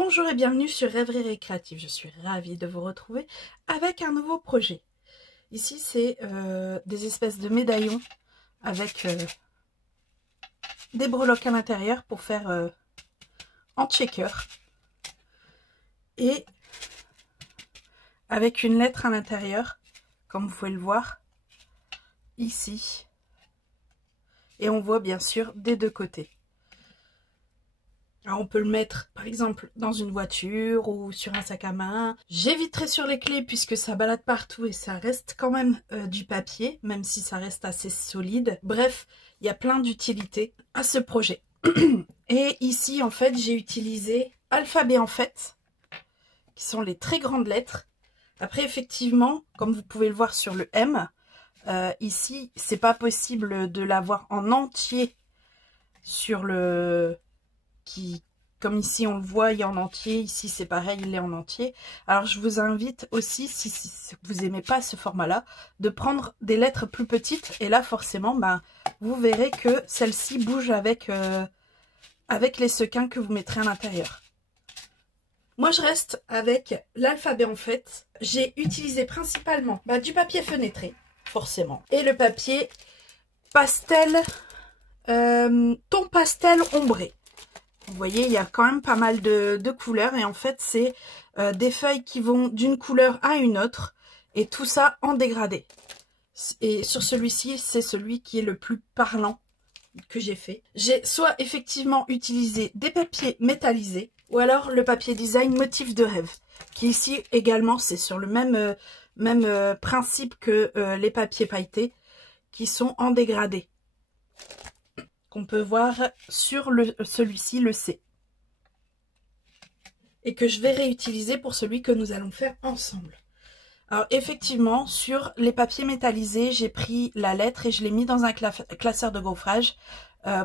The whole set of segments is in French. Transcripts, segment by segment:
Bonjour et bienvenue sur Rêverie Récréative. Je suis ravie de vous retrouver avec un nouveau projet. Ici, c'est des espèces de médaillons avec des breloques à l'intérieur pour faire en checker. Et avec une lettre à l'intérieur, comme vous pouvez le voir, ici. Et on voit bien sûr des deux côtés. Alors on peut le mettre par exemple dans une voiture ou sur un sac à main. J'éviterai sur les clés puisque ça balade partout et ça reste quand même du papier, même si ça reste assez solide. Bref, il y a plein d'utilités à ce projet. Et ici en fait j'ai utilisé Alphabet en fait, qui sont les très grandes lettres. Après effectivement, comme vous pouvez le voir sur le M, ici c'est pas possible de l'avoir en entier sur le... comme ici on le voit, il est en entier, ici c'est pareil, il est en entier. Alors je vous invite aussi, si vous n'aimez pas ce format-là, de prendre des lettres plus petites. Et là forcément, vous verrez que celle-ci bouge avec, avec les sequins que vous mettrez à l'intérieur. Moi je reste avec l'alphabet en fait. J'ai utilisé principalement du papier fenêtré, forcément. Et le papier pastel, ton pastel ombré. Vous voyez, il y a quand même pas mal de couleurs et en fait, c'est des feuilles qui vont d'une couleur à une autre et tout ça en dégradé. Et sur celui-ci, c'est celui qui est le plus parlant que j'ai fait. J'ai soit effectivement utilisé des papiers métallisés ou alors le papier design motif de rêve qui ici également, c'est sur le même principe que les papiers pailletés qui sont en dégradé. Qu'on peut voir sur celui-ci, le C. Et que je vais réutiliser pour celui que nous allons faire ensemble. Alors effectivement, sur les papiers métallisés, j'ai pris la lettre et je l'ai mis dans un classeur de gaufrage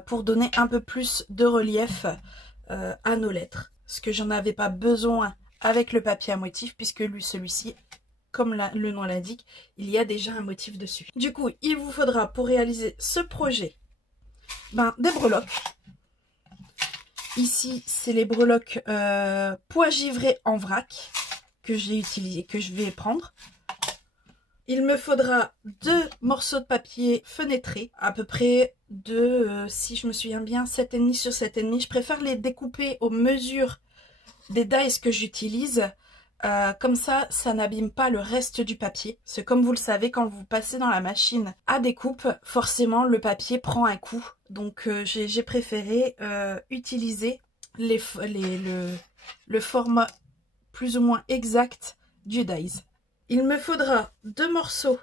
pour donner un peu plus de relief à nos lettres. Ce que j'en avais pas besoin avec le papier à motif, puisque celui-ci, comme le nom l'indique, il y a déjà un motif dessus. Du coup, il vous faudra pour réaliser ce projet des breloques. Ici, c'est les breloques pois givrés en vrac que j'ai utilisé, que je vais prendre. Il me faudra 2 morceaux de papier fenêtré, à peu près de, si je me souviens bien, 7,5 sur 7,5. Je préfère les découper aux mesures des dies que j'utilise. Comme ça, ça n'abîme pas le reste du papier. Parce que comme vous le savez, quand vous passez dans la machine à découpe, forcément le papier prend un coup. Donc j'ai préféré utiliser le format plus ou moins exact du dies. Il me faudra 2 morceaux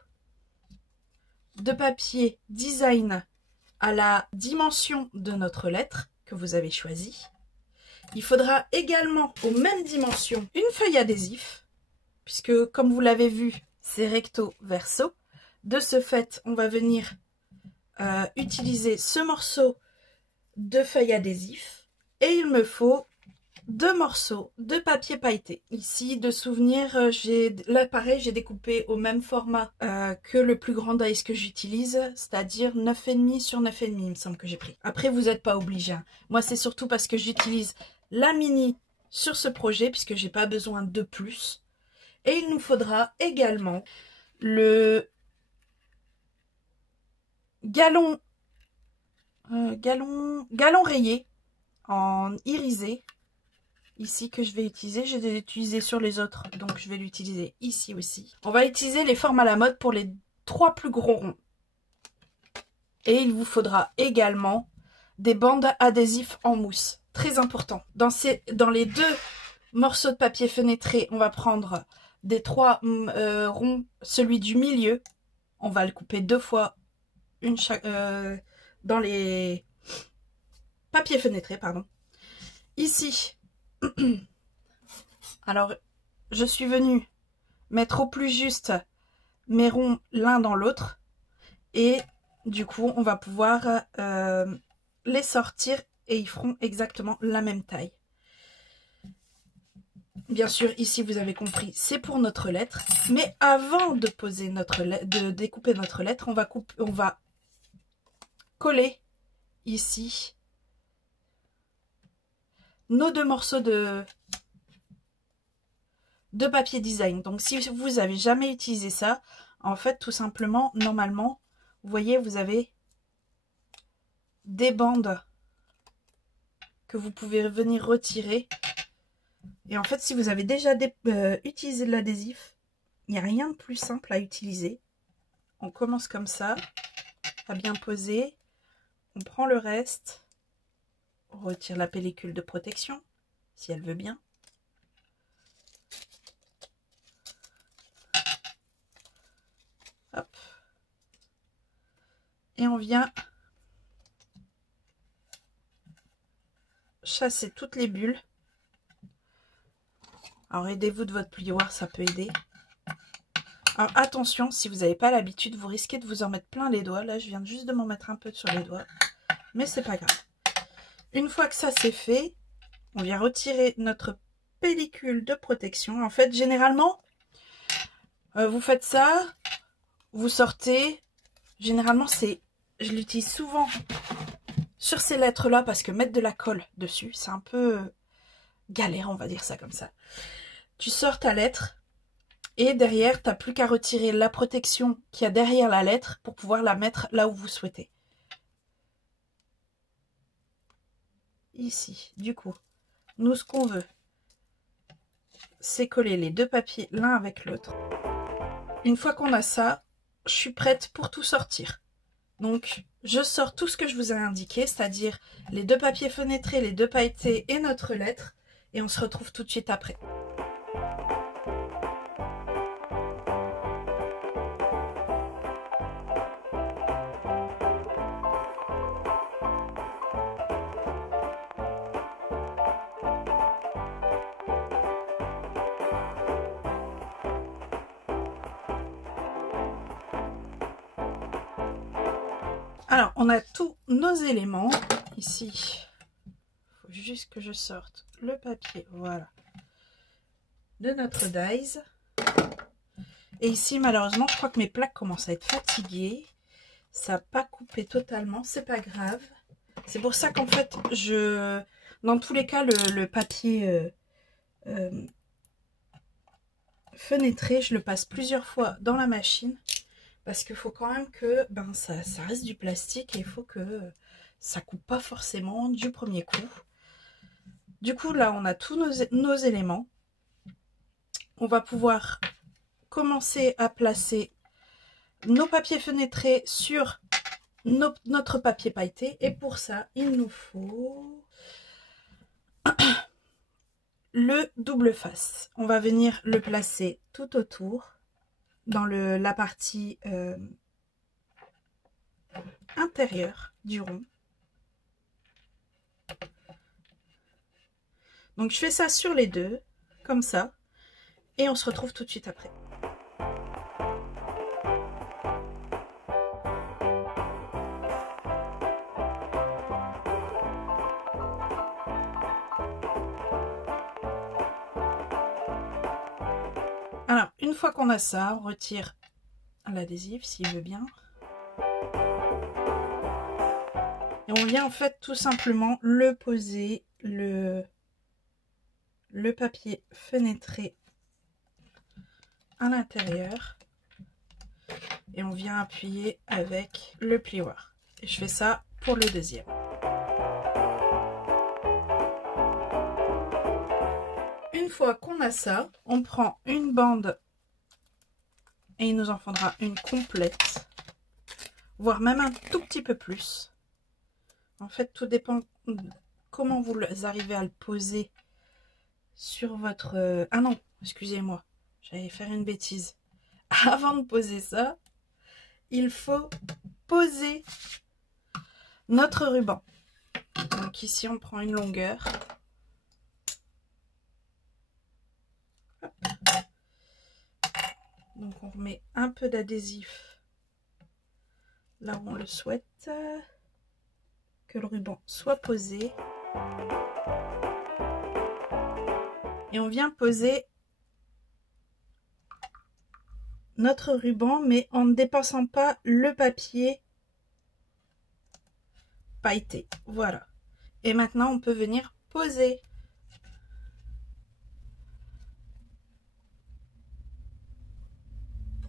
de papier design à la dimension de notre lettre que vous avez choisie. Il faudra également, aux mêmes dimensions, une feuille adhésif, puisque comme vous l'avez vu, c'est recto verso. De ce fait, on va venir utiliser ce morceau de feuille adhésif. Et il me faut 2 morceaux de papier pailleté. Ici, de souvenir, là pareil, j'ai découpé au même format que le plus grand dies que j'utilise, c'est-à-dire 9,5 sur 9,5, il me semble que j'ai pris. Après, vous n'êtes pas obligé. Moi, c'est surtout parce que j'utilise la mini sur ce projet, puisque j'ai pas besoin de plus. Et il nous faudra également le galon rayé en irisé. Ici que je vais utiliser, j'ai utilisé sur les autres, donc je vais l'utiliser ici aussi. On va utiliser les formes à la mode pour les 3 plus gros ronds. Et il vous faudra également des bandes adhésives en mousse. Très important. Dans les 2 morceaux de papier fenêtré, on va prendre des 3 ronds, celui du milieu. On va le couper 2 fois, dans les papiers fenêtrés, pardon. Ici, alors je suis venue mettre au plus juste mes ronds l'un dans l'autre. Et du coup, on va pouvoir les sortir et ils feront exactement la même taille. Bien sûr, ici, vous avez compris, c'est pour notre lettre. Mais avant de poser de découper notre lettre, on va coller ici nos 2 morceaux de de papier design. Donc si vous avez jamais utilisé ça, en fait tout simplement, normalement, vous voyez, vous avez des bandes que vous pouvez venir retirer. Et en fait, si vous avez déjà utilisé de l'adhésif, il n'y a rien de plus simple à utiliser. On commence comme ça, à bien poser. On prend le reste. On retire la pellicule de protection, si elle veut bien. Hop. Et on vient chasser toutes les bulles. Alors aidez-vous de votre plioir, ça peut aider. Alors attention, si vous n'avez pas l'habitude, vous risquez de vous en mettre plein les doigts. Là, je viens juste de m'en mettre un peu sur les doigts. Mais c'est pas grave. Une fois que ça c'est fait, on vient retirer notre pellicule de protection. En fait, généralement, vous faites ça, vous sortez. Généralement, je l'utilise souvent sur ces lettres-là parce que mettre de la colle dessus, c'est un peu galère, on va dire ça comme ça. Tu sors ta lettre et derrière, tu n'as plus qu'à retirer la protection qu'il y a derrière la lettre pour pouvoir la mettre là où vous souhaitez. Ici, du coup, nous, ce qu'on veut, c'est coller les deux papiers l'un avec l'autre. Une fois qu'on a ça, je suis prête pour tout sortir. Donc, je sors tout ce que je vous ai indiqué, c'est-à-dire les deux papiers fenêtrés, les deux pailletés et notre lettre. Et on se retrouve tout de suite après. Alors, on a tous nos éléments. Ici, il faut juste que je sorte le papier, voilà, de notre dies. Et ici, malheureusement, je crois que mes plaques commencent à être fatiguées. Ça n'a pas coupé totalement, c'est pas grave. C'est pour ça qu'en fait, dans tous les cas, le papier fenêtré, je le passe plusieurs fois dans la machine. Parce qu'il faut quand même que ça reste du plastique et il faut que ça coupe pas forcément du premier coup. Du coup, là, on a tous nos éléments. On va pouvoir commencer à placer nos papiers fenêtrés sur notre papier pailleté. Et pour ça, il nous faut le double face. On va venir le placer tout autour, dans la partie intérieure du rond. Donc je fais ça sur les deux, comme ça, et on se retrouve tout de suite après. Alors, une fois qu'on a ça, on retire l'adhésif s'il veut bien. Et on vient en fait tout simplement le poser, le papier fenêtré à l'intérieur. Et on vient appuyer avec le plioir. Et je fais ça pour le deuxième. Une fois qu'on a ça, on prend une bande et il nous en faudra une complète, voire même un tout petit peu plus. En fait, tout dépend comment vous arrivez à le poser sur votre... Ah non, excusez-moi, j'allais faire une bêtise. Avant de poser ça, il faut poser notre ruban. Donc ici, on prend une longueur. Hop. Donc on remet un peu d'adhésif là où on le souhaite, que le ruban soit posé. Et on vient poser notre ruban, mais en ne dépassant pas le papier pailleté. Voilà. Et maintenant, on peut venir poser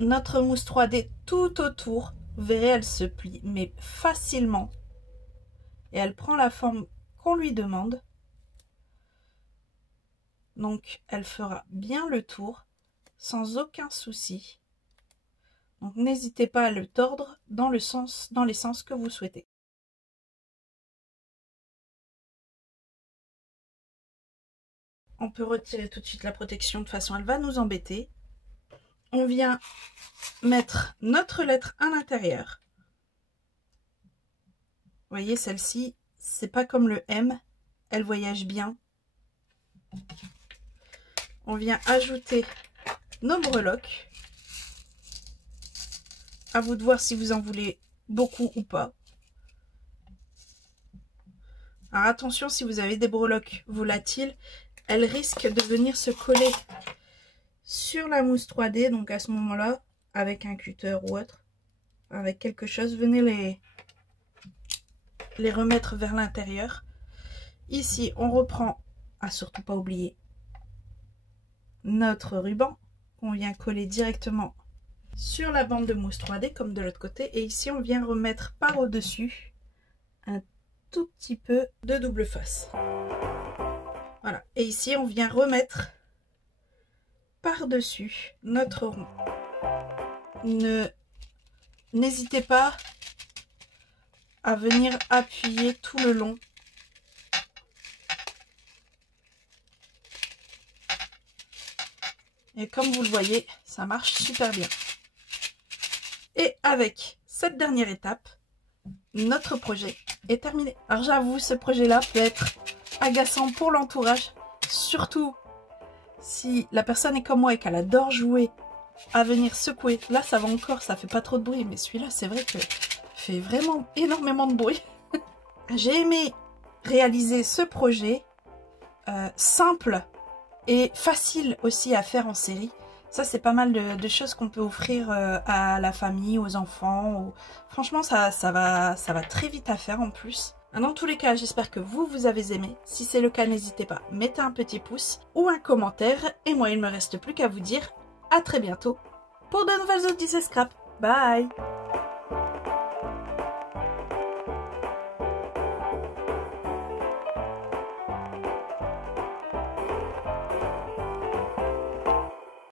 notre mousse 3D tout autour. Vous verrez, elle se plie, mais facilement. Et elle prend la forme qu'on lui demande. Donc, elle fera bien le tour, sans aucun souci. Donc, n'hésitez pas à le tordre dans les sens que vous souhaitez. On peut retirer tout de suite la protection, de toute façon elle va nous embêter. On vient mettre notre lettre à l'intérieur. Vous voyez, celle-ci, c'est pas comme le M, elle voyage bien. On vient ajouter nos breloques. À vous de voir si vous en voulez beaucoup ou pas. Alors attention, si vous avez des breloques volatiles, elles risquent de venir se coller sur la mousse 3D. Donc à ce moment-là, avec un cutter ou autre, avec quelque chose, venez les remettre vers l'intérieur. Ici, on reprend, à surtout pas oublier, notre ruban qu'on vient coller directement sur la bande de mousse 3D comme de l'autre côté. Et ici, on vient remettre par au-dessus un tout petit peu de double face. Voilà. Et ici, on vient remettre par-dessus notre rond. N'hésitez pas à venir appuyer tout le long. Et comme vous le voyez, ça marche super bien. Et avec cette dernière étape, notre projet est terminé. Alors j'avoue, ce projet-là peut être agaçant pour l'entourage, surtout si la personne est comme moi et qu'elle adore jouer à venir secouer. Là, ça va encore, ça fait pas trop de bruit, mais celui-là, c'est vrai que fait vraiment énormément de bruit. J'ai aimé réaliser ce projet simple et facile aussi à faire en série. Ça, c'est pas mal de choses qu'on peut offrir à la famille, aux enfants. Franchement, ça va très vite à faire en plus. Dans tous les cas, j'espère que vous avez aimé. Si c'est le cas, n'hésitez pas, mettez un petit pouce ou un commentaire. Et moi, il ne me reste plus qu'à vous dire à très bientôt pour de nouvelles Odyssées Scrap. Bye!